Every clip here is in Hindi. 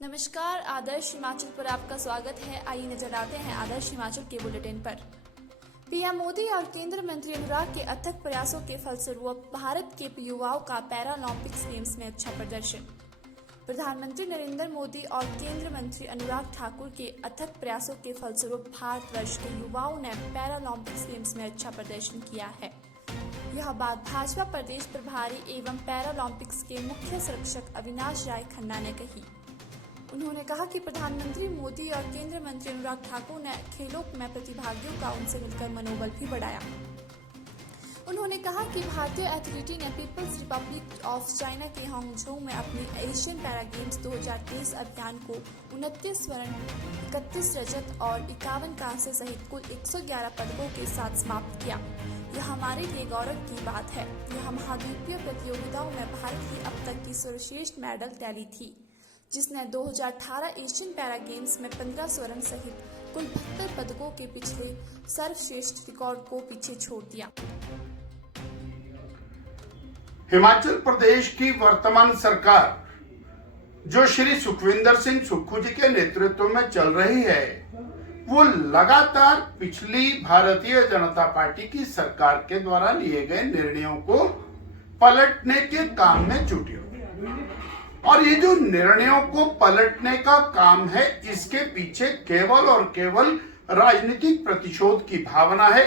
नमस्कार, आदर्श हिमाचल पर आपका स्वागत है। आइए नजर डालते हैं आदर्श हिमाचल के बुलेटिन पर। पीएम मोदी और केंद्र मंत्री अनुराग के अथक प्रयासों के फलस्वरूप भारत के युवाओं का पैरालंपिक्स गेम्स में अच्छा प्रदर्शन। प्रधानमंत्री नरेंद्र मोदी और केंद्र मंत्री अनुराग ठाकुर के अथक प्रयासों के फलस्वरूप भारतवर्ष के युवाओं ने पैरालंपिक्स गेम्स में अच्छा प्रदर्शन किया है। यह बात भाजपा प्रदेश प्रभारी एवं पैरालंपिक्स के मुख्य संरक्षक अविनाश राय खन्ना ने कही। उन्होंने कहा कि प्रधानमंत्री मोदी और केंद्रीय मंत्री अनुराग ठाकुर ने खेलों में प्रतिभागियों का उनसे मिलकर मनोबल भी बढ़ाया। उन्होंने कहा कि भारतीय एथलीट ने पीपल्स रिपब्लिक ऑफ चाइना के हांगझोउ में अपनी एशियन पैरा गेम्स 2023 अभियान को 29 स्वर्ण, 31 रजत और 51 कांस्य सहित कुल 111 पदकों के साथ समाप्त किया। यह हमारे लिए गौरव की बात है। यह महाद्वीपीय प्रतियोगिताओं में भारत की अब तक की सर्वश्रेष्ठ मेडल टैली थी, जिसने 2018 एशियन पैरा गेम्स में 15 स्वर्ण सहित कुल 72 पदकों के पिछले सर्वश्रेष्ठ रिकॉर्ड को पीछे छोड़ दिया। हिमाचल प्रदेश की वर्तमान सरकार, जो श्री सुखविंदर सिंह सुक्खू जी के नेतृत्व में चल रही है, वो लगातार पिछली भारतीय जनता पार्टी की सरकार के द्वारा लिए गए निर्णयों को पलटने के काम में जुटी हुई है। और ये जो निर्णयों को पलटने का काम है, इसके पीछे केवल और केवल राजनीतिक प्रतिशोध की भावना है।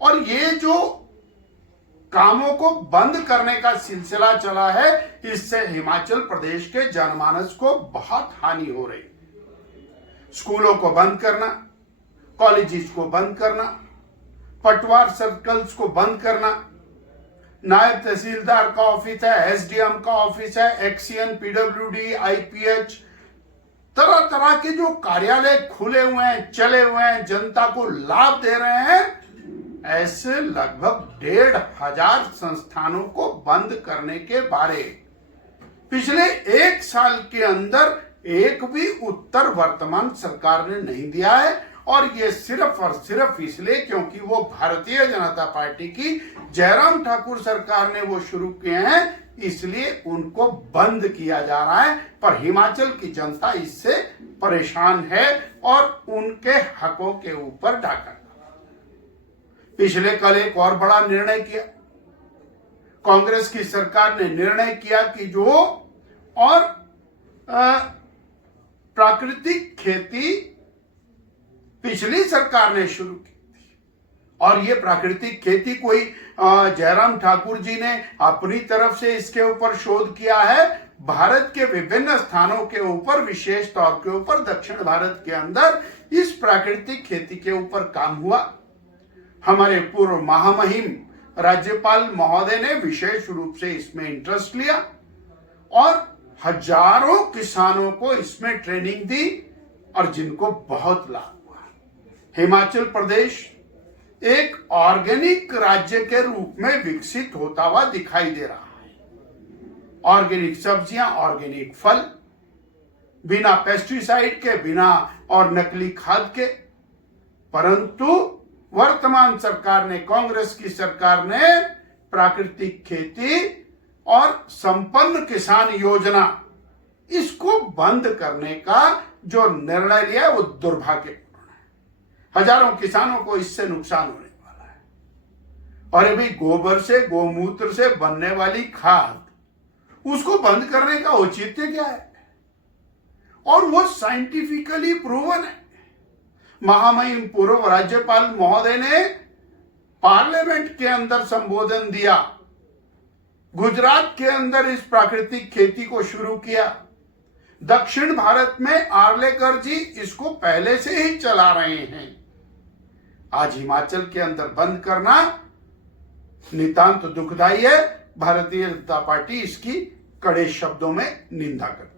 और ये जो कामों को बंद करने का सिलसिला चला है, इससे हिमाचल प्रदेश के जनमानस को बहुत हानि हो रही। स्कूलों को बंद करना, कॉलेजेस को बंद करना, पटवार सर्कल्स को बंद करना, नायब तहसीलदार का ऑफिस है, एसडीएम का ऑफिस है, एक्सीएन, पीडब्ल्यूडी, आईपीएच, तरह तरह के जो कार्यालय खुले हुए हैं, चले हुए हैं, जनता को लाभ दे रहे हैं, ऐसे लगभग 1,500 संस्थानों को बंद करने के बारे पिछले 1 साल के अंदर एक भी उत्तर वर्तमान सरकार ने नहीं दिया है। और ये सिर्फ और सिर्फ इसलिए क्योंकि वो भारतीय जनता पार्टी की जयराम ठाकुर सरकार ने वो शुरू किए हैं, इसलिए उनको बंद किया जा रहा है। पर हिमाचल की जनता इससे परेशान है और उनके हकों के ऊपर डाका। पिछले कल एक और बड़ा निर्णय किया, कांग्रेस की सरकार ने निर्णय किया कि जो और प्राकृतिक खेती पिछली सरकार ने शुरू की थी, और ये प्राकृतिक खेती कोई जयराम ठाकुर जी ने अपनी तरफ से इसके ऊपर शोध किया है। भारत के विभिन्न स्थानों के ऊपर, विशेष तौर के ऊपर दक्षिण भारत के अंदर इस प्राकृतिक खेती के ऊपर काम हुआ। हमारे पूर्व महामहिम राज्यपाल महोदय ने विशेष रूप से इसमें इंटरेस्ट लिया और हजारों किसानों को इसमें ट्रेनिंग दी और जिनको बहुत लाभ। हिमाचल प्रदेश एक ऑर्गेनिक राज्य के रूप में विकसित होता हुआ दिखाई दे रहा है। ऑर्गेनिक सब्जियां, ऑर्गेनिक फल, बिना पेस्टिसाइड के, बिना और नकली खाद के। परंतु वर्तमान सरकार ने, कांग्रेस की सरकार ने प्राकृतिक खेती और संपन्न किसान योजना, इसको बंद करने का जो निर्णय लिया वो दुर्भाग्य। हजारों किसानों को इससे नुकसान होने वाला है। और अभी गोबर से, गोमूत्र से बनने वाली खाद, उसको बंद करने का औचित्य क्या है? और वो साइंटिफिकली प्रूवन है। महामहिम पूर्व राज्यपाल महोदय ने पार्लियामेंट के अंदर संबोधन दिया, गुजरात के अंदर इस प्राकृतिक खेती को शुरू किया। दक्षिण भारत में आर्लेकर जी इसको पहले से ही चला रहे हैं। आज हिमाचल के अंदर बंद करना नितांत दुखदायी है। भारतीय जनता पार्टी इसकी कड़े शब्दों में निंदा करती है।